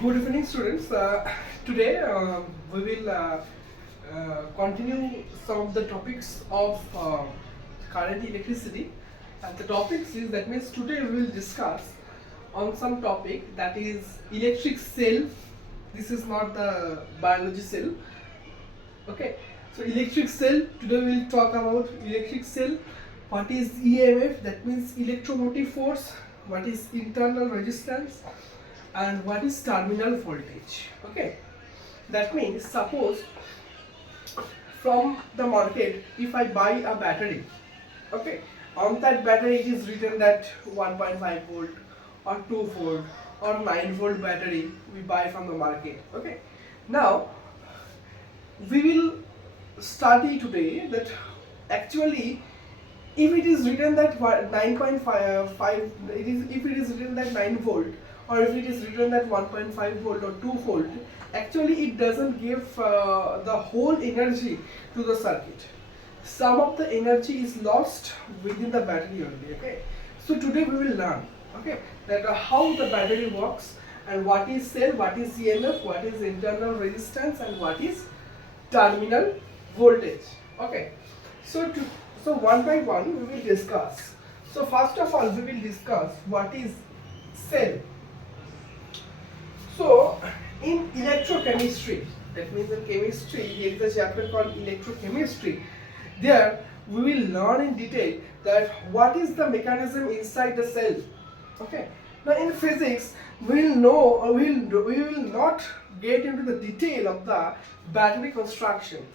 Good evening, students. Today we will continue some of the topics of current electricity, and the topics is that means today we will discuss on some topic that is electric cell. This is not the biology cell. Okay, so electric cell. Today we will talk about electric cell. What is EMF? That means electromotive force. What is internal resistance? And what is terminal voltage? Okay, that means suppose from the market if I buy a battery, okay, on that battery it is written that 1.5 volt or 2 volt or 9 volt battery we buy from the market. Okay, now we will study today that actually if it is written that 9.5 if it is written that 9 volt or if it is written that 1.5 volt or 2 volt, actually it doesn't give the whole energy to the circuit. Some of the energy is lost within the battery only. Okay, so today we will learn, okay, that how the battery works and what is cell, what is EMF, what is internal resistance, and what is terminal voltage. Okay, so one by one we will discuss. So first of all we will discuss what is cell. So in electrochemistry, that means in chemistry, there is a chapter called electrochemistry. There we will learn in detail that what is the mechanism inside the cell. Okay. Now in physics we will know, or we will not get into the detail of the battery construction,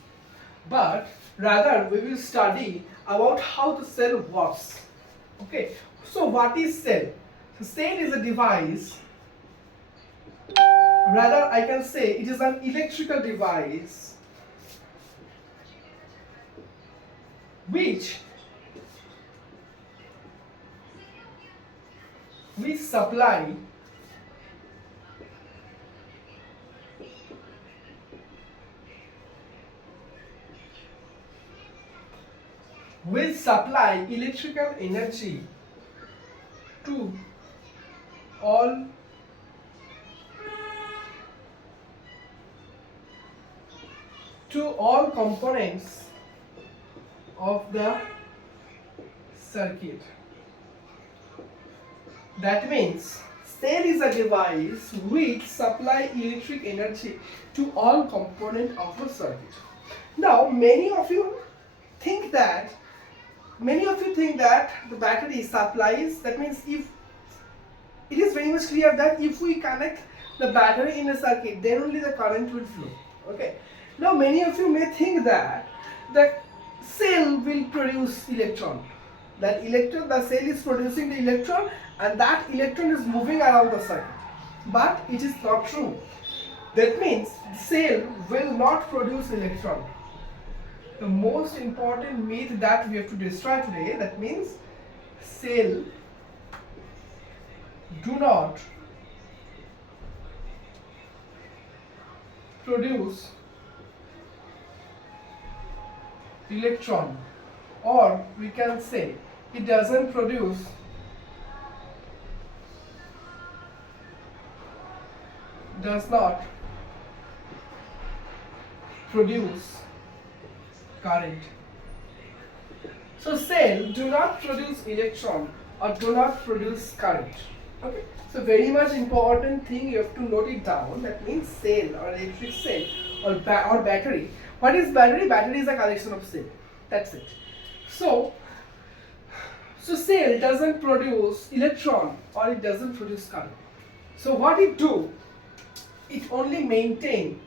but rather we will study about how the cell works. Okay. So what is cell? So cell is a device. Rather, I can say it is an electrical device which we supply electrical energy to all components of the circuit. That means cell is a device which supply electric energy to all components of a circuit. Now many of you think that the battery supplies, that means if it is very much clear that if we connect the battery in a circuit, then only the current will flow. Okay. Now many of you may think that the cell will produce electron. The cell is producing the electron and that electron is moving around the circuit. But it is not true. That means the cell will not produce electron. The most important myth that we have to destroy today, that means cell do not produce electron, or we can say it does not produce current. So cell do not produce electron or do not produce current. Okay, so very much important thing, you have to note it down. That means cell or electric cell or battery. What is battery? Battery is a collection of cell. That's it. So cell doesn't produce electron or it doesn't produce current. So what it do? It only maintain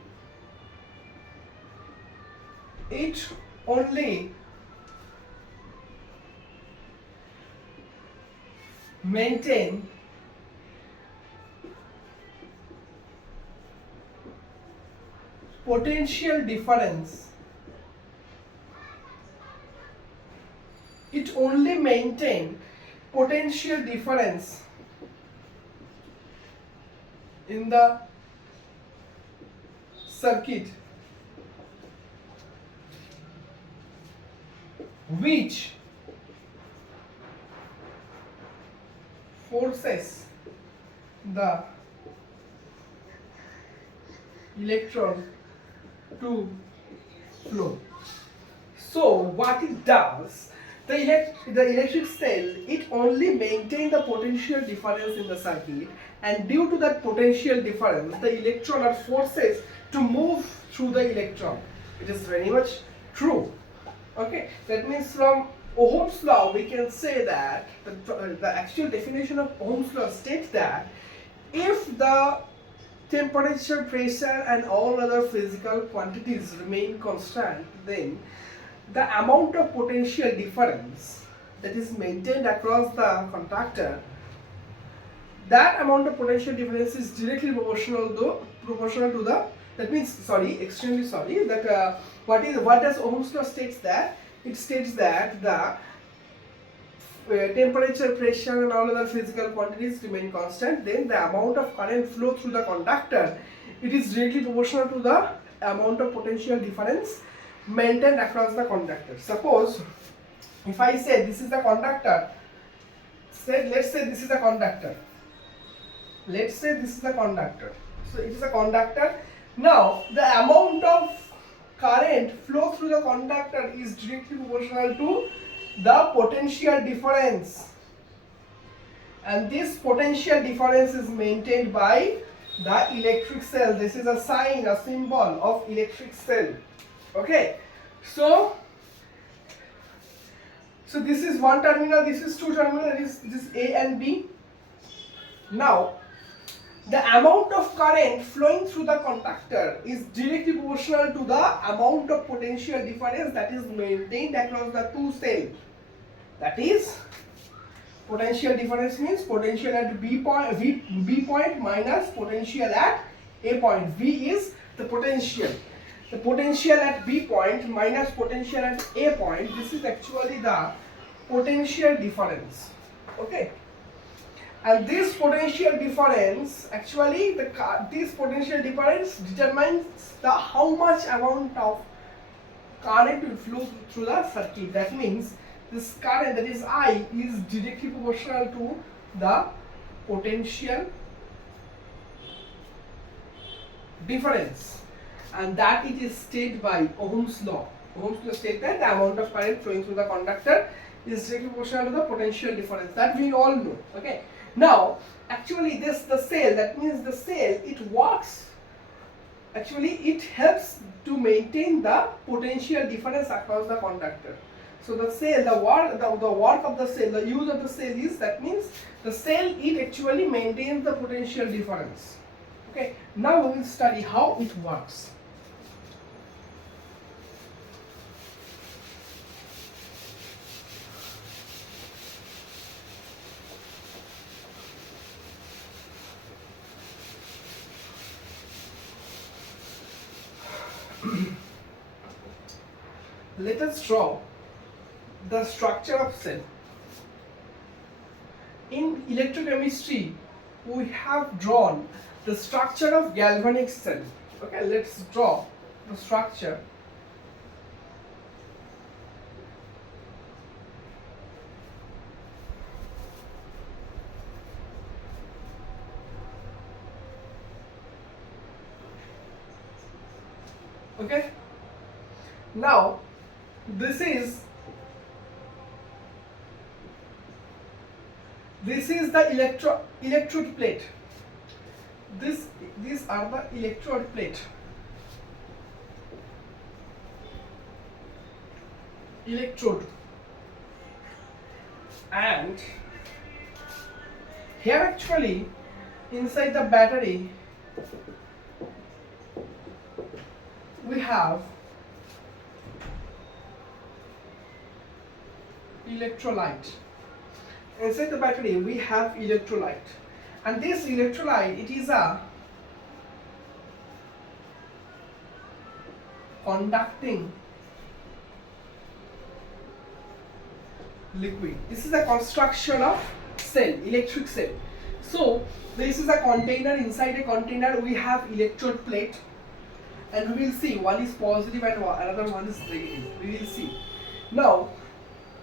potential difference. It only maintain potential difference in the circuit which forces the electron to flow. So what it does, the electric cell, it only maintains the potential difference in the circuit, and due to that potential difference, the electron are forced to move through the electron. It is very much true. Okay, that means from Ohm's law we can say that the actual definition of Ohm's law states that if the temperature, pressure and all other physical quantities remain constant, then the amount of potential difference that is maintained across the conductor, that amount of potential difference is directly proportional to the, that means, sorry, extremely sorry, that what does Ohm's law states that? It states that the temperature, pressure and all other physical quantities remain constant, then the amount of current flow through the conductor, it is directly proportional to the amount of potential difference maintained across the conductor. Suppose if I say this is the conductor, let's say this is the conductor. Let's say this is the conductor. So it is a conductor. Now the amount of current flow through the conductor is directly proportional to the potential difference, and this potential difference is maintained by the electric cell. This is a sign, a symbol of electric cell. Okay, so this is one terminal, this is two terminal, this is A and B. Now the amount of current flowing through the conductor is directly proportional to the amount of potential difference that is maintained across the two cells. That is, potential difference means potential at B point minus potential at A point. V is the potential. The potential at B point minus potential at A point, this is actually the potential difference. Okay. And this potential difference, actually this potential difference determines the how much amount of current will flow through the circuit. That means this current, that is I, is directly proportional to the potential difference, and that it is stated by Ohm's law. Ohm's law states that the amount of current flowing through the conductor is directly proportional to the potential difference. That we all know. Okay. Now, actually, the cell, that means the cell, it works. Actually, it helps to maintain the potential difference across the conductor. So the cell, the work of the cell, the use of the cell is, that means the cell, it actually maintains the potential difference. Okay. Now we will study how it works. Let us draw the structure of cell. In electrochemistry, we have drawn the structure of galvanic cell. Okay, let's draw the structure. Okay. Now, this is the electrode plate. These are the electrode plate. Electrode. And here actually inside the battery we have electrolyte. Inside the battery we have electrolyte, and this electrolyte, it is a conducting liquid. This is a construction of cell, electric cell. So this is a container. Inside a container we have electrode plate, and we will see one is positive and another one is negative. We will see. Now,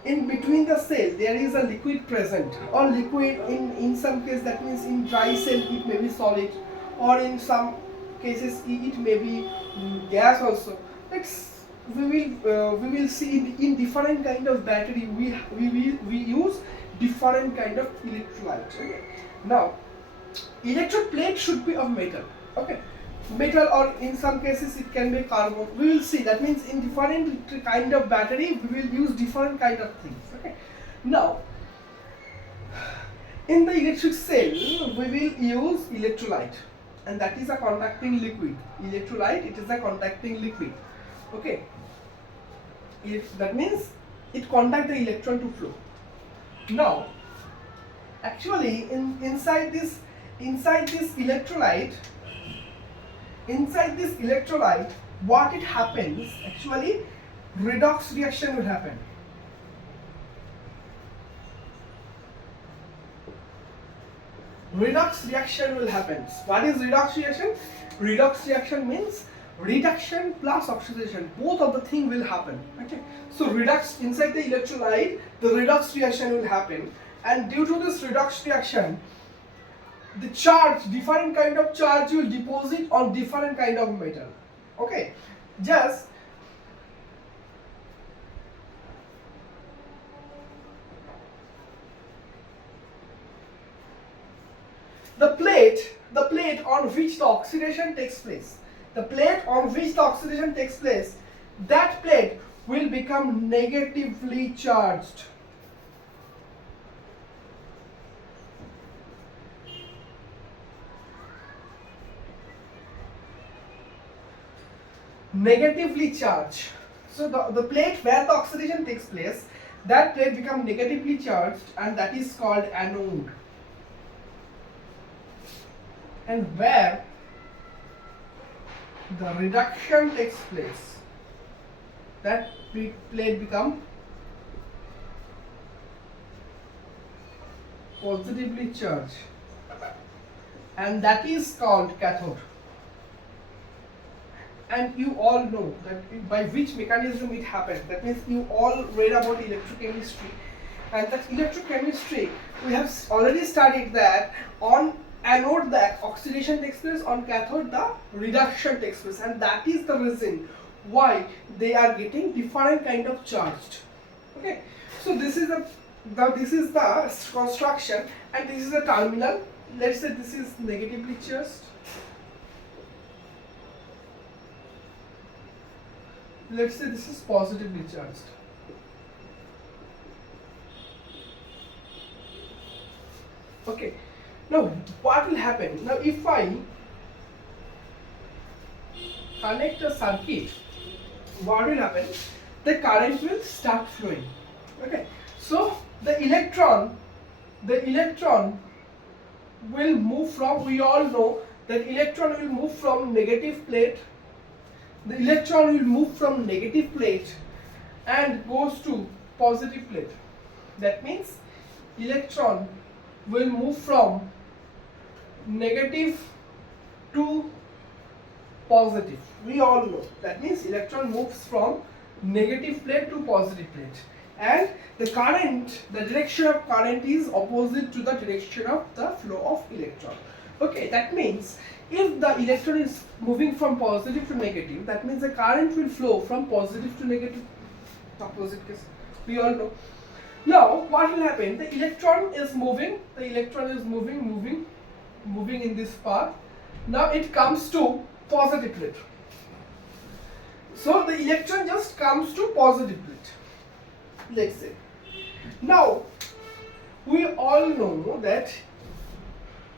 in between the cell there is a liquid present, or liquid in some case, that means in dry cell it may be solid, or in some cases it may be gas also. We will see in different kind of battery we use different kind of electrolyte. Okay. Now, electrode plate should be of metal. Okay, metal, or in some cases it can be carbon. We will see. That means in different kind of battery we will use different kind of things. Okay. Now, in the electric cell we will use electrolyte, and that is a conducting liquid. Electrolyte, it is a conducting liquid. Okay. That means it conducts the electron to flow. Now, actually inside this electrolyte, what it happens, actually redox reaction will happen. Redox reaction will happen. What is redox reaction? Redox reaction means reduction plus oxidation. Both of the thing will happen. Okay. So redox inside the electrolyte, the redox reaction will happen, and due to this redox reaction, the charge, different kind of charge will deposit on different kind of metal. Okay. Just the plate on which the oxidation takes place, that plate will become negatively charged. Negatively charged. So the plate where the oxidation takes place, that plate becomes negatively charged, and that is called anode. And where the reduction takes place, that plate become positively charged, and that is called cathode. And you all know that by which mechanism it happens. That means you all read about electrochemistry, and that electrochemistry we have already studied that on anode the oxidation takes place, on cathode the reduction takes place, and that is the reason why they are getting different kind of charged. Okay, so this is the construction, and this is the terminal. Let's say this is negatively charged. Let's say this is positively charged. Okay. Now, what will happen? Now, if I connect a circuit, what will happen? The current will start flowing. Okay. So, the electron will move from, we all know that electron will move from negative plate. The electron will move from negative plate and goes to positive plate. That means electron will move from negative to positive. We all know. That means electron moves from negative plate to positive plate. And the current, the direction of current is opposite to the direction of the flow of electron. Okay, that means if the electron is moving from positive to negative, that means the current will flow from positive to negative. Opposite case, we all know. Now, what will happen? The electron is moving. The electron is moving in this path. Now it comes to positive plate. So the electron just comes to positive plate. Let's say. Now, we all know that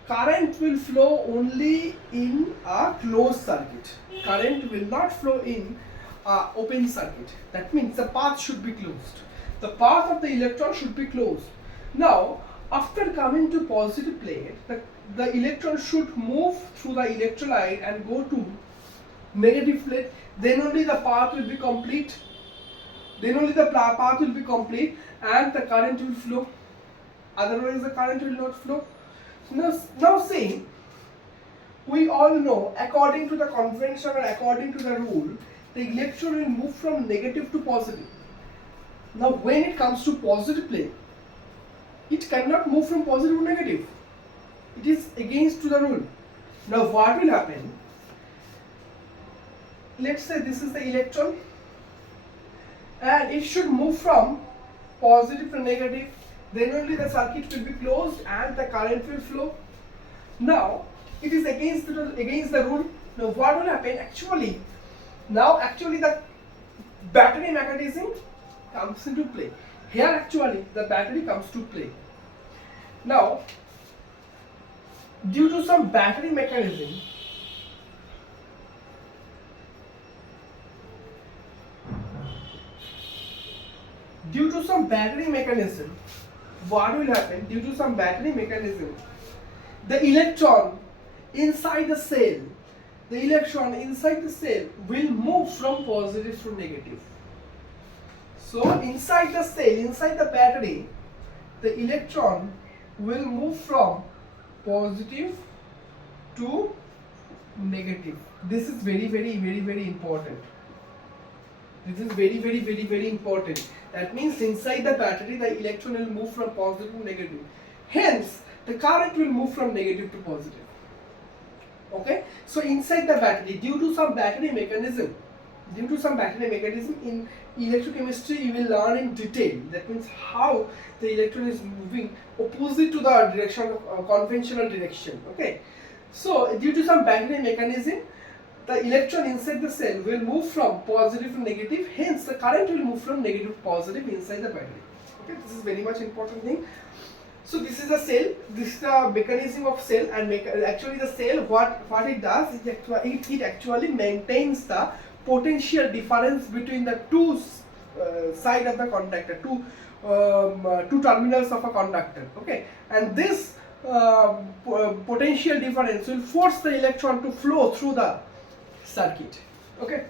current will flow only in a closed circuit. Current will not flow in an open circuit. That means the path should be closed. The path of the electron should be closed. Now, after coming to positive plate, the electron should move through the electrolyte and go to negative plate. Then only the path will be complete. And the current will flow. Otherwise, the current will not flow. Now see, we all know, according to the convention or according to the rule, the electron will move from negative to positive. Now when it comes to positive plate, it cannot move from positive to negative. It is against to the rule. Now what will happen? let's say this is the electron, and it should move from positive to negative, then only the circuit will be closed and the current will flow. Now it is against the rule. Now what will happen actually? Now actually the battery mechanism comes into play. Here actually the battery comes to play. Now due to some battery mechanism, what will happen? Due to some battery mechanism, the electron inside the cell will move from positive to negative. So inside the cell, inside the battery, the electron will move from positive to negative. This is very important. This is very important. That means inside the battery the electron will move from positive to negative. Hence the current will move from negative to positive. Okay, so inside the battery, due to some battery mechanism in electrochemistry you will learn in detail. That means how the electron is moving opposite to the direction of conventional direction. Okay, so due to some battery mechanism, the electron inside the cell will move from positive to negative. Hence the current will move from negative to positive inside the battery. Okay, this is very much important thing. So this is a cell, this is the mechanism of cell, and actually the cell, what it does is it actually maintains the potential difference between the two side of the conductor, two terminals of a conductor. Okay, and this potential difference will force the electron to flow through the circuit. Okay,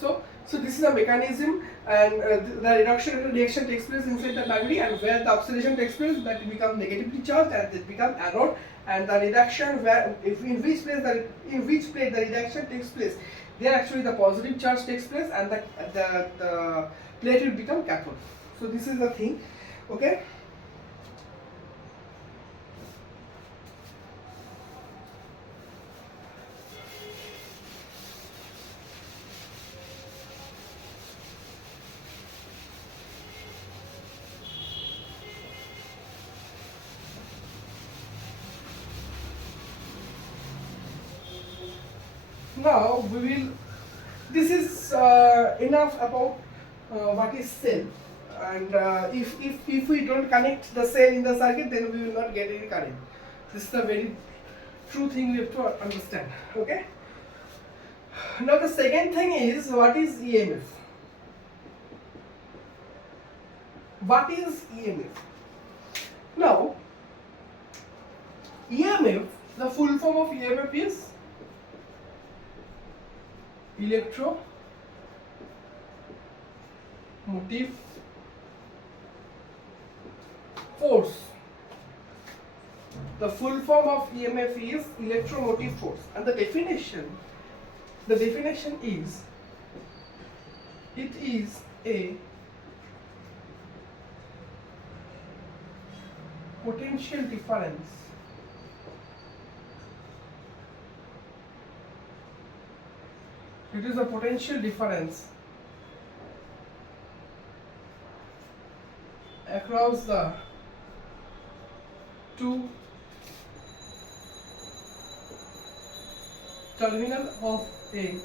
so this is a mechanism, and the reaction takes place inside the battery, and where the oxidation takes place, that become negatively charged and it become anode, and the reduction in which place the reduction takes place, there actually the positive charge takes place and the plate will become cathode. So this is the thing. Okay. Now this is enough about what is cell, and if we don't connect the cell in the circuit, then we will not get any current. This is the very true thing we have to understand. Okay. Now the second thing is, what is EMF? What is EMF? Now EMF, the full form of EMF is electromotive force. The full form of EMF is electromotive force, and the definition is, it is a potential difference across the two terminal of a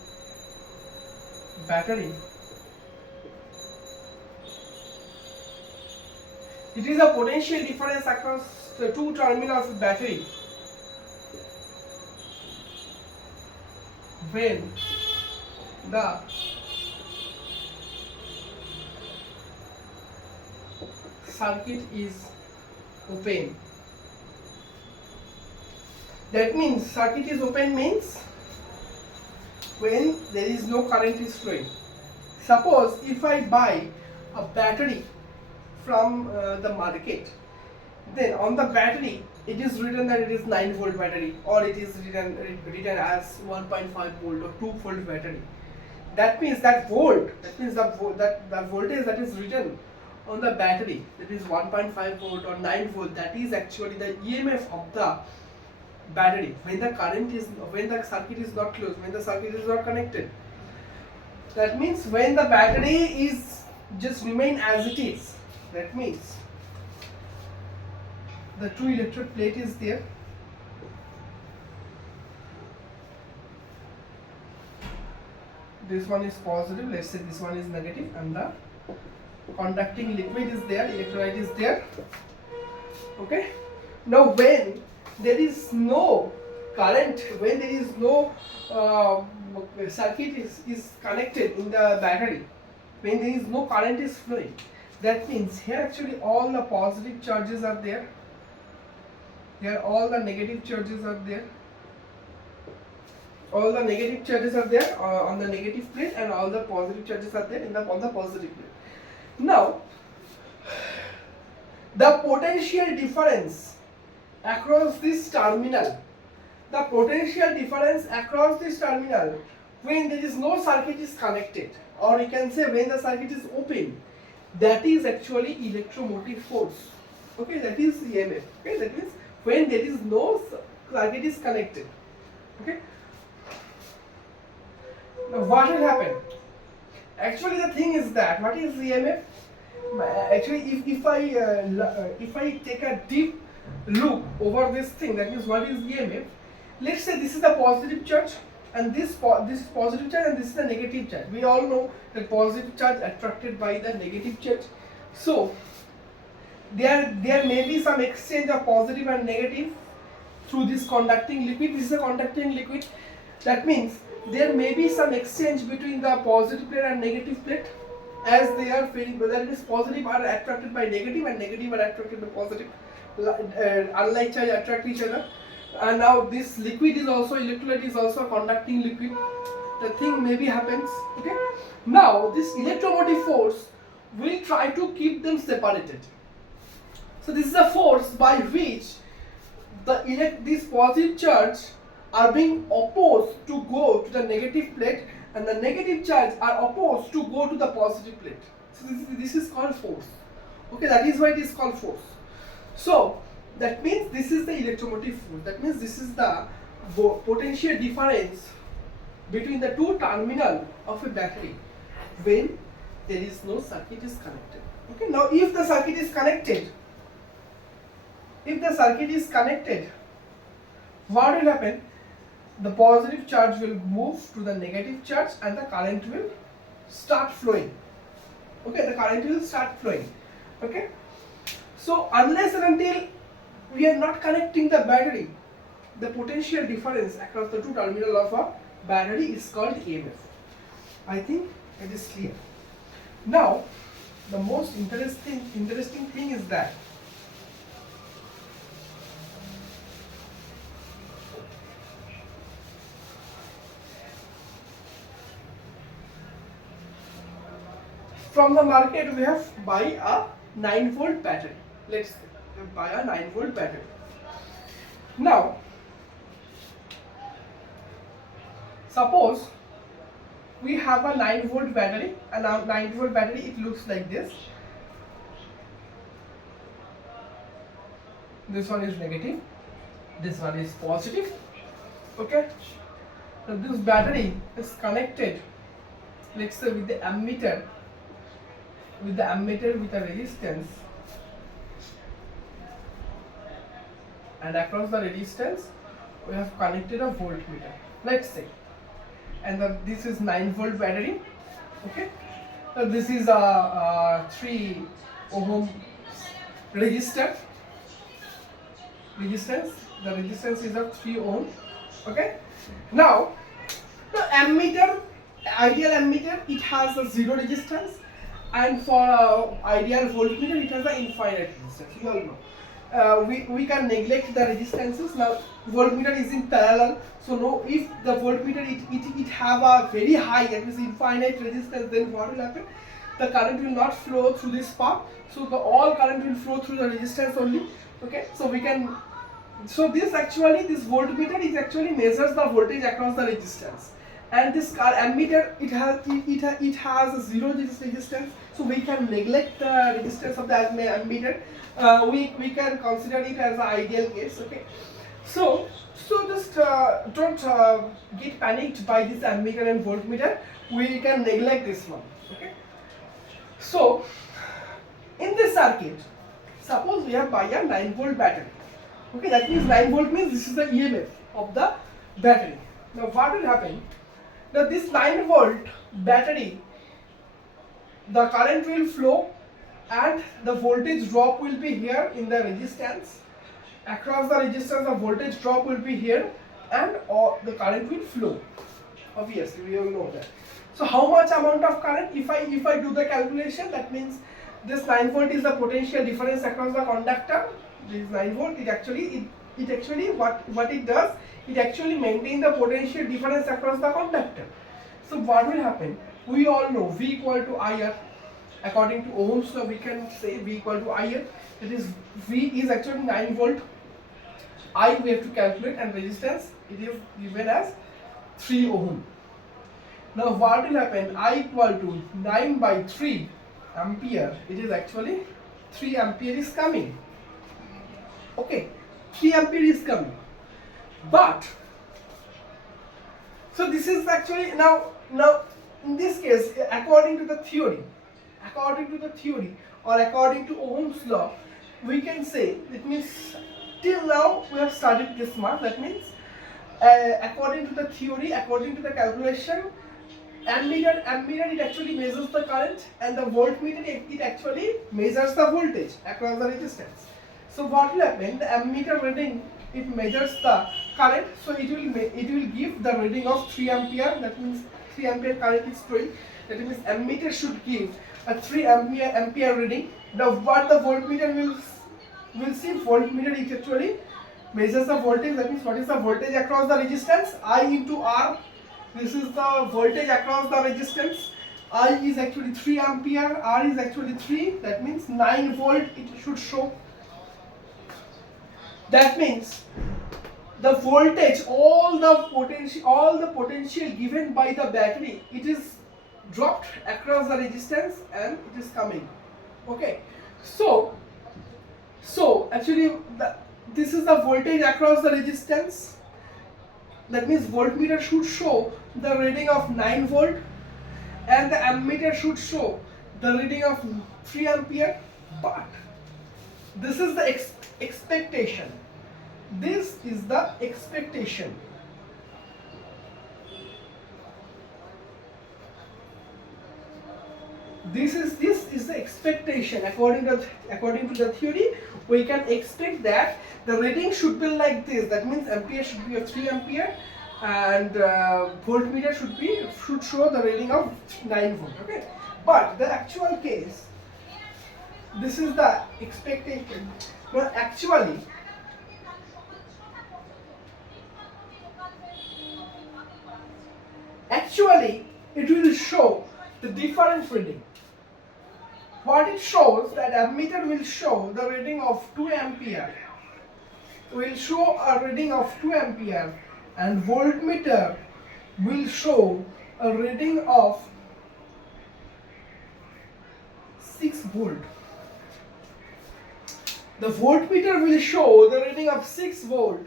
battery. It is a potential difference across the two terminals of battery when the circuit is open. That means circuit is open means when there is no current is flowing. Suppose if I buy a battery from the market, then on the battery it is written that it is 9-volt battery, or it is written as 1.5 volt or 2-volt battery. That means the voltage that is written on the battery, that is 1.5 volt or 9 volt, that is actually the EMF of the battery when the circuit is not closed, when the circuit is not connected. That means when the battery is just remain as it is, that means the two electrode plate is there. This one is positive, let's say this one is negative, and the conducting liquid is there, electrolyte is there. Okay. Now when there is no current, when there is no circuit is connected in the battery, when there is no current is flowing, that means here actually all the positive charges are there, here all the negative charges are there, all the negative charges are there on the negative plate, and all the positive charges are there on the positive plate. Now the potential difference across this terminal, when there is no circuit is connected, or you can say when the circuit is open, that is actually electromotive force. Okay, that is EMF. Okay, that means when there is no circuit is connected. Okay. Now what will happen? Actually the thing is that what is EMF? Actually if I take a deep look over this thing, that means what is EMF? Let's say this is the positive charge, and this is positive charge, and this is the negative charge. We all know that positive charge attracted by the negative charge. So there may be some exchange of positive and negative through this conducting liquid. This is a conducting liquid. That means there may be some exchange between the positive plate and negative plate, as they are feeling, whether it is positive are attracted by negative and negative are attracted by positive. Unlike charge attract each other. And now this liquid is also, electrolyte is also a conducting liquid. The thing maybe happens. Okay. Now this electromotive force will try to keep them separated. So this is a force by which this positive charge are being opposed to go to the negative plate, and the negative charge are opposed to go to the positive plate. So this is called force. Okay, that is why it is called force. So that means this is the electromotive force. That means this is the potential difference between the two terminals of a battery when there is no circuit is connected. Okay, now if the circuit is connected, what will happen? The positive charge will move to the negative charge and the current will start flowing. Okay, the current will start flowing. Okay, so unless and until we are not connecting the battery, the potential difference across the two terminals of a battery is called EMF. I think it is clear. Now the most interesting thing is that from the market we have buy a 9-volt battery. Let's buy a 9-volt battery. Now suppose we have a 9-volt battery, and now 9-volt battery, it looks like this. This one is negative, this one is positive. Okay, so this battery is connected, let's say with the ammeter with a resistance, and across the resistance we have connected a voltmeter, let's say, and this is 9-volt battery. Okay, so this is a 3 ohm resistance. The resistance is of 3 ohm. Okay, now the ammeter, ideal ammeter, it has a 0 resistance, and for ideal voltmeter it has an infinite resistance. You all know. We can neglect the resistances. Now voltmeter is in parallel, so no, if the voltmeter it have a very high, that is infinite resistance, then what will happen? The current will not flow through this path, so the all current will flow through the resistance only. Okay, so we can, so this voltmeter is actually measures the voltage across the resistance, and this ammeter it has a 0 resistance, so we can neglect the resistance of the ammeter. We can consider it as an ideal case. Okay, so get panicked by this ammeter and voltmeter. We can neglect this one. Okay. So in this circuit, suppose we have buy a 9-volt battery. Okay, that means 9 volt means this is the EMF of the battery. Now what will happen? Now this 9-volt battery, the current will flow and the voltage drop will be here in the resistance. Across the resistance, the voltage drop will be here and the current will flow. Obviously, we all know that. So how much amount of current? If I do the calculation, that means this 9 volt is the potential difference across the conductor. This 9 volt, it actually what it does, it actually maintain the potential difference across the conductor. So what will happen? We all know V equal to IR. According to Ohm's law, we can say V equal to IR. That is, V is actually 9 volt. I we have to calculate, and resistance it is given as 3 ohm. Now what will happen? I equal to 9 by 3 ampere. It is actually 3 ampere is coming. Okay, 3 ampere is coming. But so this is actually now in this case, according to the theory or according to Ohm's law, we can say, that means till now we have studied this much. That means according to the theory, according to the calculation, ammeter it actually measures the current, and the voltmeter it actually measures the voltage across the resistance. So what will happen? The ammeter reading, it measures the current, so it will give the reading of 3 ampere. That means 3 ampere current is flowing. That means ammeter should give a 3 ampere reading. What the voltmeter will see, voltmeter it actually measures the voltage. That means what is the voltage across the resistance? I into R. This is the voltage across the resistance. I is actually 3 ampere, R is actually 3. That means 9 volt it should show. That means the voltage, all the potential given by the battery, it is dropped across the resistance and it is coming. Okay, so actually this is the voltage across the resistance. That means voltmeter should show the reading of 9 volt and the ammeter should show the reading of 3 ampere. But this is the expectation. This is the expectation. This is the expectation. According to the theory, we can expect that the reading should be like this. That means ampere should be a 3 ampere and voltmeter should show the reading of 9 volt. Okay, but the actual case, this is the expectation. But actually it will show the different reading. What it shows, that ammeter will show the reading of 2 ampere, will show a reading of 2 ampere, and voltmeter will show a reading of 6 volt. The voltmeter will show the reading of 6 volt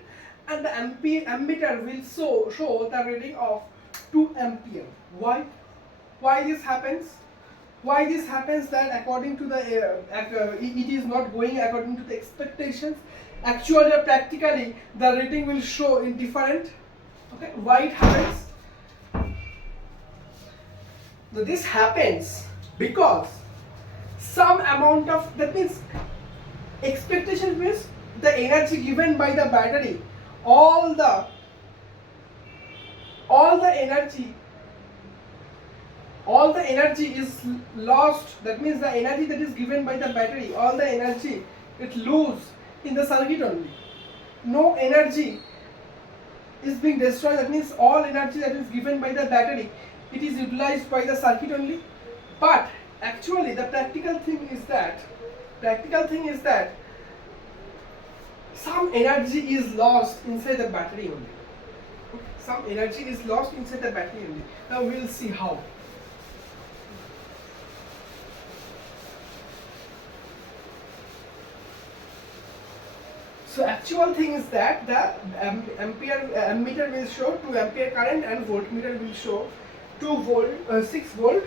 and the ammeter will show the reading of 2 ampere. Why this happens? Why this happens? That according to the it is not going according to the expectations. Actually, practically, the reading will show in different. Okay, why it happens? So this happens because some amount of, that means expectation means the energy given by the battery, all the energy is lost. That means the energy that is given by the battery, all the energy it lose in the circuit only. No energy is being destroyed. That means all energy that is given by the battery, it is utilized by the circuit only. But actually the practical thing is that some energy is lost inside the battery only. Some energy is lost inside the battery only. Now we will see how. So actual thing is that the ammeter will show 2 ampere current and voltmeter will show 2 volt 6 volt.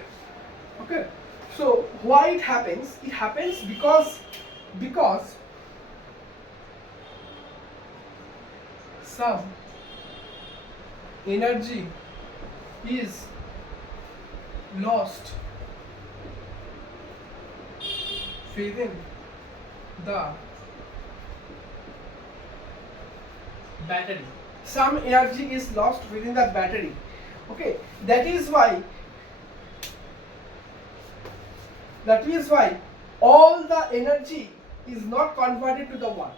Okay, so why it happens? It happens because some energy is lost within the battery. Some energy is lost within the battery. Okay, that is why all the energy is not converted to the work.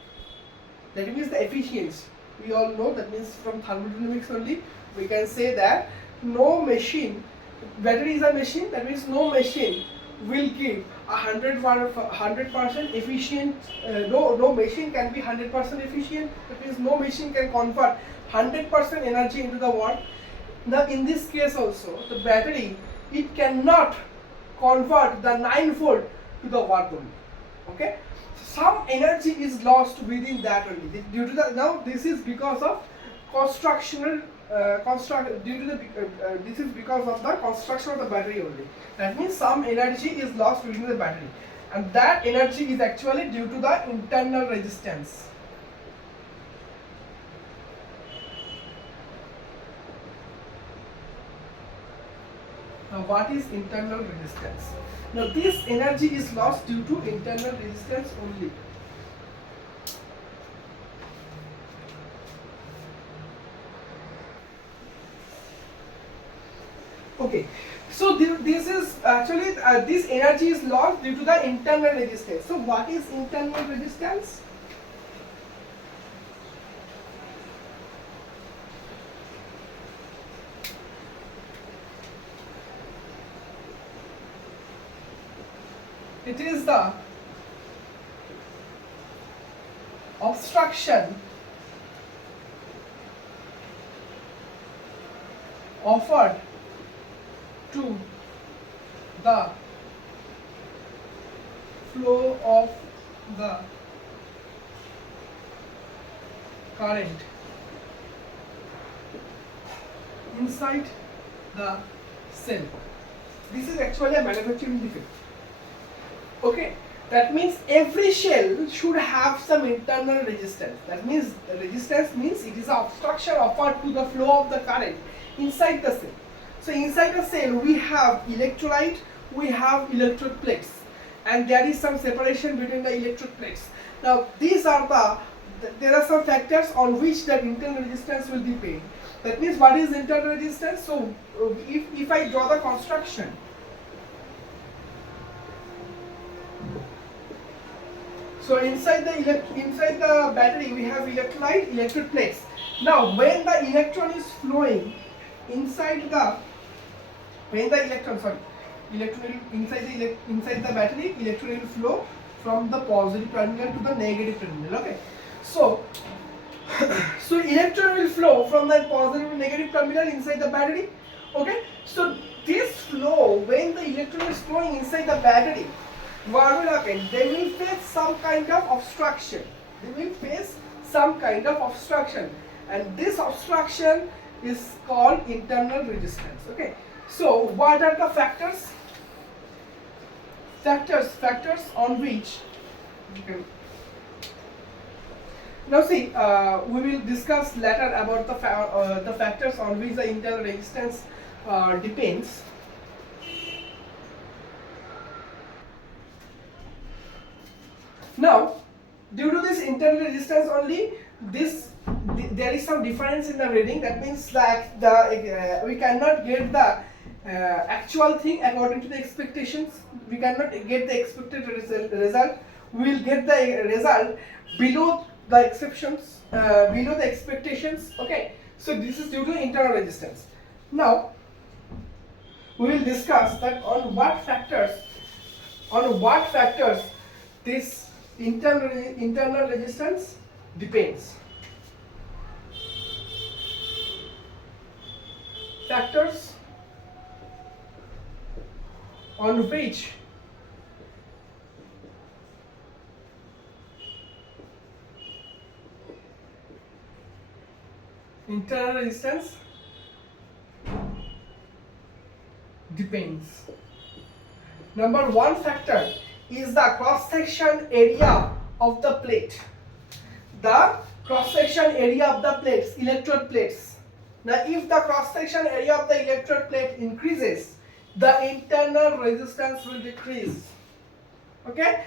That means the efficiency. We all know, that means from thermodynamics only we can say that no machine, battery is a machine, that means no machine will give 100% efficient. No machine can be 100% efficient. That means no machine can convert 100% energy into the work. Now in this case also, the battery, it cannot convert the 9 volt to the work only. Okay, some energy is lost within that only due to the, now this is because of constructional this is because of the construction of the battery only. That means some energy is lost within the battery, and that energy is actually due to the internal resistance. Now what is internal resistance? Now this energy is lost due to internal resistance only. Okay, so this is actually this energy is lost due to the internal resistance. So what is internal resistance? It is the obstruction offered to the flow of the current inside the cell. This is actually a manufacturing defect. Okay, that means every shell should have some internal resistance. That means the resistance means it is an obstruction offered to the flow of the current inside the cell. So inside the cell we have electrolyte, we have electrode plates, and there is some separation between the electrode plates. Now these are there are some factors on which the internal resistance will be paid. That means what is internal resistance? So if I draw the construction, so inside the battery we have electrolyte, electrode plates. Now when the electron is flowing inside the electron inside the battery, electron will flow from the positive terminal to the negative terminal. Okay, so electron will flow from the positive to negative terminal inside the battery. Okay, so this flow, when the electron is flowing inside the battery, what will happen? They will face some kind of obstruction. And this obstruction is called internal resistance. Okay, so what are the factors on which, okay. Now see, we will discuss later about the factors on which the internal resistance depends. Now, due to this internal resistance only, there is some difference in the reading. That means that we cannot get the actual thing according to the expectations. We cannot get the expected result. We will get the result below the exceptions, below the expectations. Okay, so this is due to internal resistance. Now we will discuss that on what factors this internal resistance depends. Factors on which Internal resistance depends. Number one factor is the cross-section area of the plate. The cross-section area of the plates, electrode plates. Now, if the cross-section area of the electrode plate increases, the internal resistance will decrease. Okay.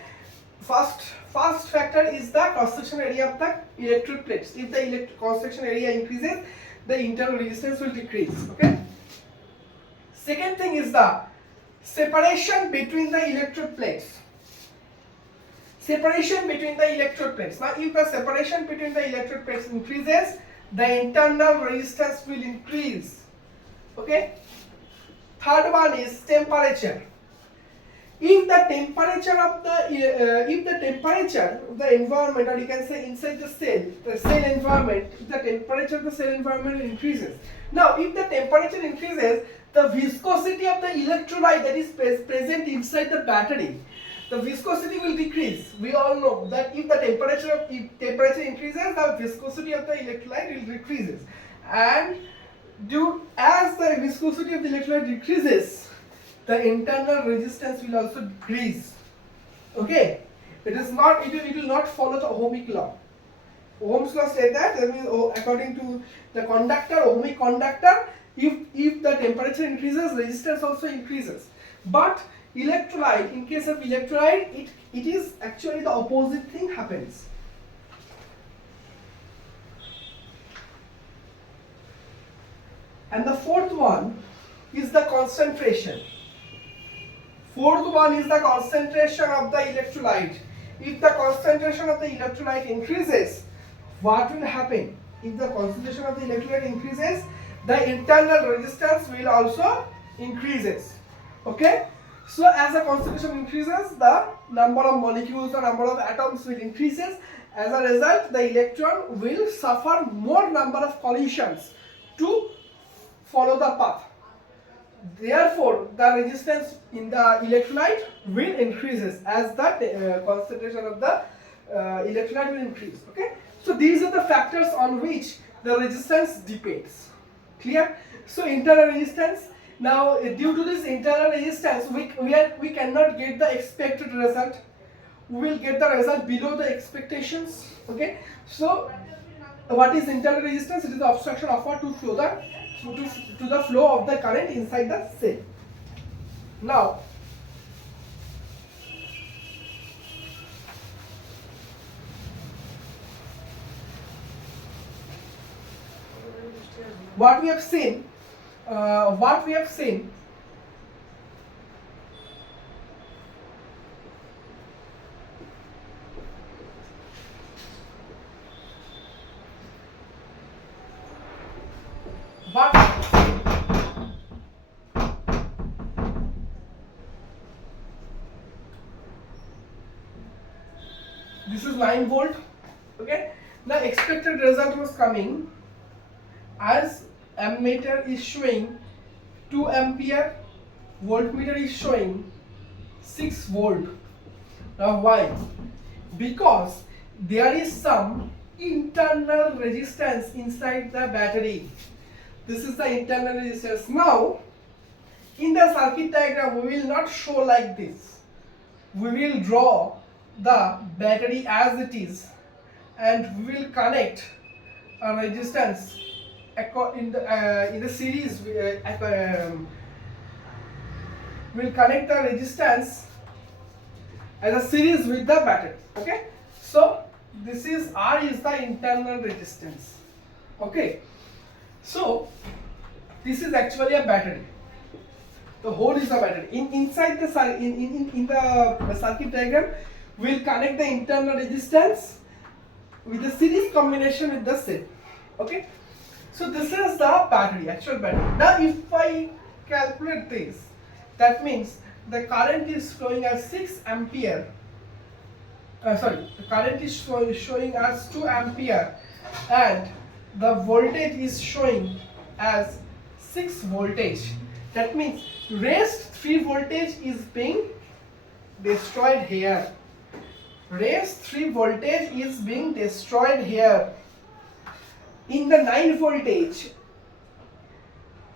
First factor is the cross-section area of the electrode plates. If the cross-section area increases, the internal resistance will decrease. Okay. Second thing is the separation between the electrode plates. Separation between the electrode plates. Now, if the separation between the electrode plates increases, the internal resistance will increase. Okay. Third one is temperature. If the temperature of the environment, or you can say inside the cell environment, if the temperature of the cell environment increases. Now, if the temperature increases, the viscosity of the electrolyte that is present inside the battery, the viscosity will decrease. We all know that if the temperature increases, the viscosity of the electrolyte will decreases, and as the viscosity of the electrolyte decreases, the internal resistance will also decrease. Okay, it will not follow the ohmic law. Ohm's law said that means according to the ohmic conductor, if the temperature increases, resistance also increases. But electrolyte, in case of electrolyte, it is actually the opposite thing happens. And the fourth one is the concentration. Fourth one is the concentration of the electrolyte. If the concentration of the electrolyte increases, what will happen? If the concentration of the electrolyte increases, the internal resistance will also increases. Okay? So as the concentration increases, the number of molecules, the number of atoms will increases. As a result, the electron will suffer more number of collisions to follow the path. Therefore, the resistance in the electrolyte will increases as the concentration of the electrolyte will increase. Okay, so these are the factors on which the resistance depends. Clear? So internal resistance. Now, due to this internal resistance, we cannot get the expected result. We will get the result below the expectations. Okay, so what is internal resistance? It is the obstruction offered to flow to the flow of the current inside the cell. Now, what we have seen this is 9 volt. Okay, now expected result was coming as ammeter is showing 2 ampere, voltmeter is showing 6 volt. Now why? Because there is some internal resistance inside the battery. This is the internal resistance. Now, in the circuit diagram, we will not show like this. We will draw the battery as it is, and we will connect a resistance in the series. We'll connect the resistance as a series with the battery. Okay, so this is R is the internal resistance. Okay, so this is actually a battery. The whole is a battery. Inside the circuit diagram, we'll connect the internal resistance with the series combination with the cell. Okay, so this is the battery, actual battery. Now, if I calculate this, that means the current is flowing as 6 ampere. The current is showing as 2 ampere, and the voltage is showing as 6 voltage. That means raised 3 voltage is being destroyed here. Raised 3 voltage is being destroyed here. in the 9 voltage,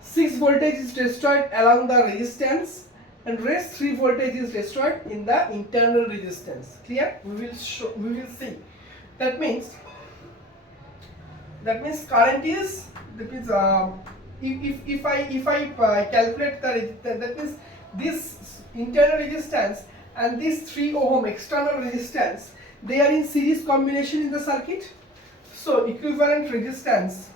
6 voltage is destroyed along the resistance and rest 3 voltage is destroyed in the internal resistance. Clear? We will see. That means current is, that means if I calculate that means this internal resistance and this 3 ohm external resistance, they are in series combination in the circuit. So equivalent resistance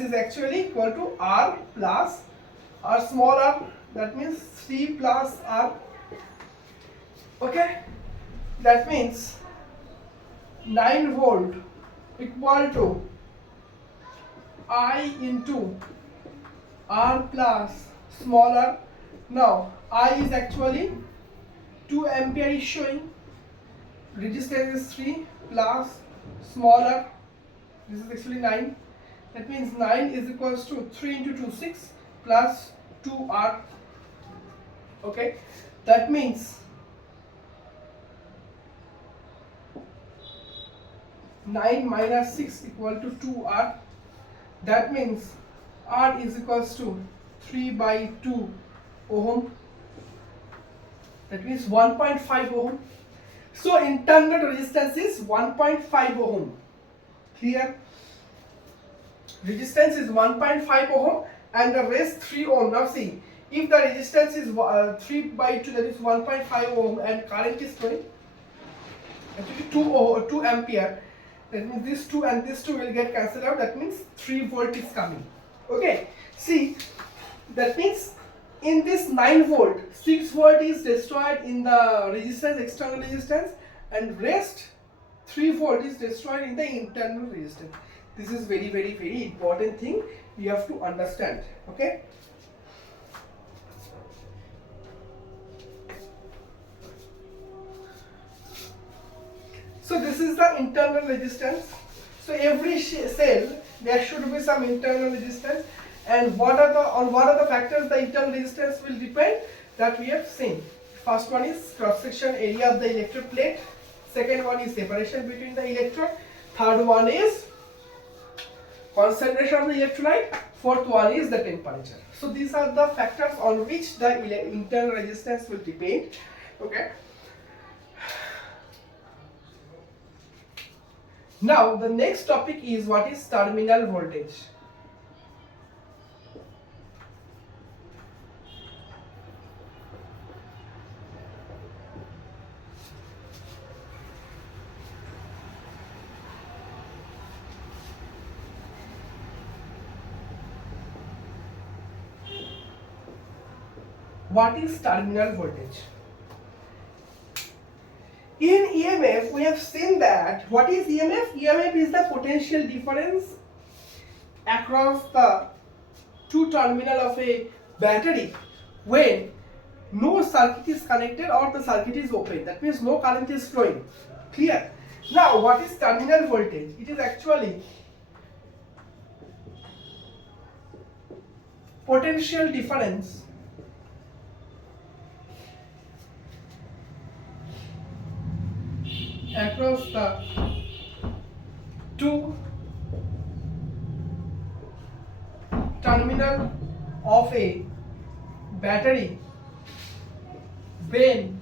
is actually equal to R plus R small r, that means 3 plus R. Okay, that means 9 volt equal to I into R plus small r. Now I is actually 2 ampere is showing, resistance is 3 plus small r, this is actually 9. That means 9 is equals to 3 into 2 6 plus 2R. Okay, that means 9 minus 6 equal to 2R. That means R is equals to 3 by 2 ohm. That means 1.5 ohm. So internal resistance is 1.5 ohm. Clear? Resistance is 1.5 ohm and the rest 3 ohm. Now see, if the resistance is 3 by 2, that is 1.5 ohm, and current is flowing actually 2 ampere, that means this 2 and this 2 will get cancelled out. That means 3 volt is coming. Okay, see, that means in this 9 volt, 6 volt is destroyed in the resistance, external resistance, and rest 3 volt is destroyed in the internal resistance. This is very important thing you have to understand. Okay. So this is the internal resistance. So every cell there should be some internal resistance, and what are the factors the internal resistance will depend, that we have seen. First one is cross section area of the electrode plate, second one is separation between the electrode, third one is concentration of the electrolyte, fourth one is the temperature. So these are the factors on which the internal resistance will depend. Okay. Now the next topic is what is terminal voltage. What is terminal voltage? In EMF, we have seen that what is EMF? EMF is the potential difference across the two terminals of a battery when no circuit is connected or the circuit is open. That means no current is flowing. Clear? Now, what is terminal voltage? It is actually potential difference across the two terminal of a battery when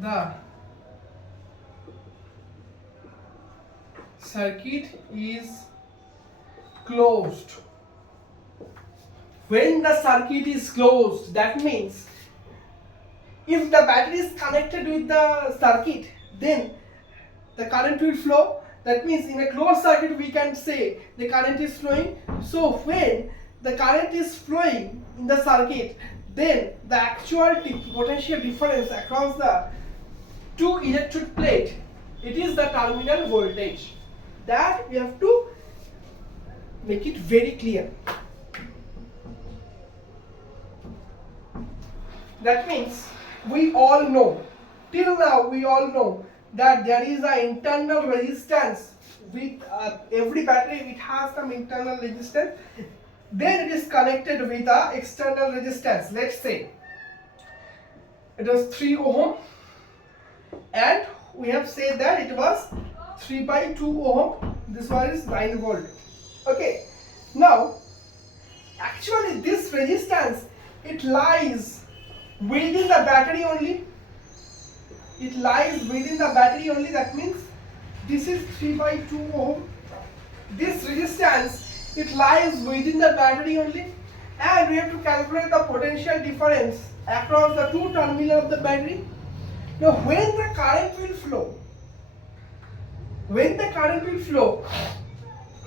the circuit is closed. When the circuit is closed, that means if the battery is connected with the circuit, then the current will flow. That means in a closed circuit we can say the current is flowing. So when the current is flowing in the circuit, then the actual potential difference across the two electrode plate, it is the terminal voltage. That we have to make it very clear. That means we all know, till now we all know that there is an internal resistance with every battery. It has some internal resistance, then it is connected with a external resistance. Let's say it was 3 ohm and we have said that it was 3 by 2 ohm. This one is 9 volt. Okay. Now, actually this resistance, it lies within the battery only. It lies within the battery only. That means this is 3 by 2 ohm. This resistance, it lies within the battery only, and we have to calculate the potential difference across the two terminals of the battery. Now when the current will flow,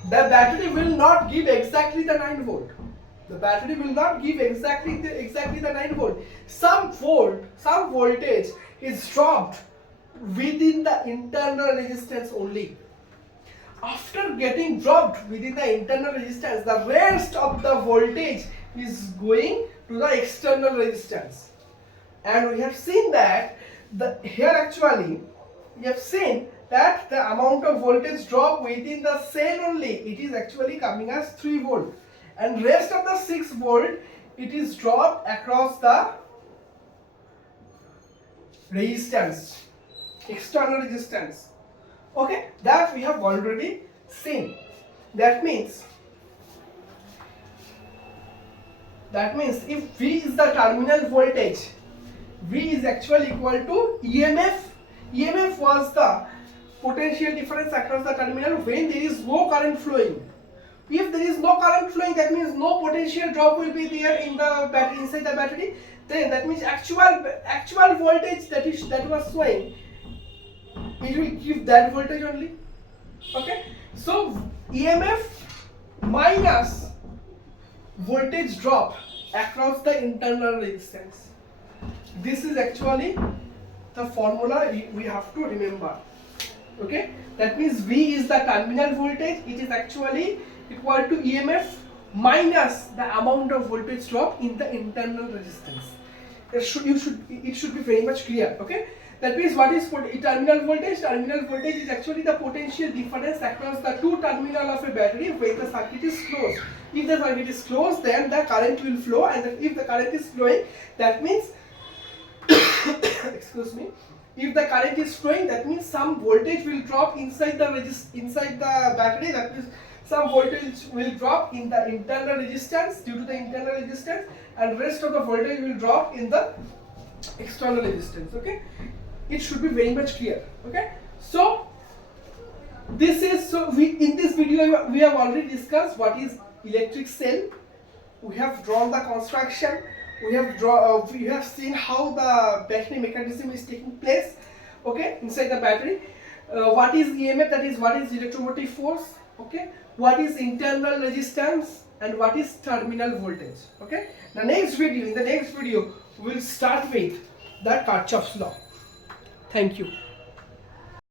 the battery will not give exactly the 9 volt. The battery will not give exactly the 9 volt. Some voltage is dropped within the internal resistance only. After getting dropped within the internal resistance, the rest of the voltage is going to the external resistance. And we have seen that here actually we have seen that the amount of voltage drop within the cell only, it is actually coming as 3 volt, and rest of the 6 volt, it is dropped across the resistance, external resistance. Okay, that we have already seen. That means if V is the terminal voltage, V is actually equal to EMF. EMF was the potential difference across the terminal when there is no current flowing. If there is no current flowing, that means no potential drop will be there in the battery, inside the battery. Then that means actual voltage that was flowing, it will give that voltage only. Okay, so EMF minus voltage drop across the internal resistance. This is actually the formula we have to remember. Okay, that means V is the terminal voltage. It is actually equal to EMF minus the amount of voltage drop in the internal resistance. It should be very much clear. Okay, that means what is terminal voltage? Terminal voltage is actually the potential difference across the two terminals of a battery when the circuit is closed. If the circuit is closed, then the current will flow, and if the current is flowing, that means excuse me, if the current is flowing, that means some voltage will drop inside the battery. That means some voltage will drop in the internal resistance due to the internal resistance, and rest of the voltage will drop in the external resistance. Okay, it should be very much clear. Okay, so in this video we have already discussed what is electric cell. We have drawn the construction. We have seen how the battery mechanism is taking place. Okay, inside the battery. What is EMF? That is what is electromotive force. Okay, what is internal resistance, and what is terminal voltage. Okay, in the next video we will start with the Kirchhoff's law. Thank you.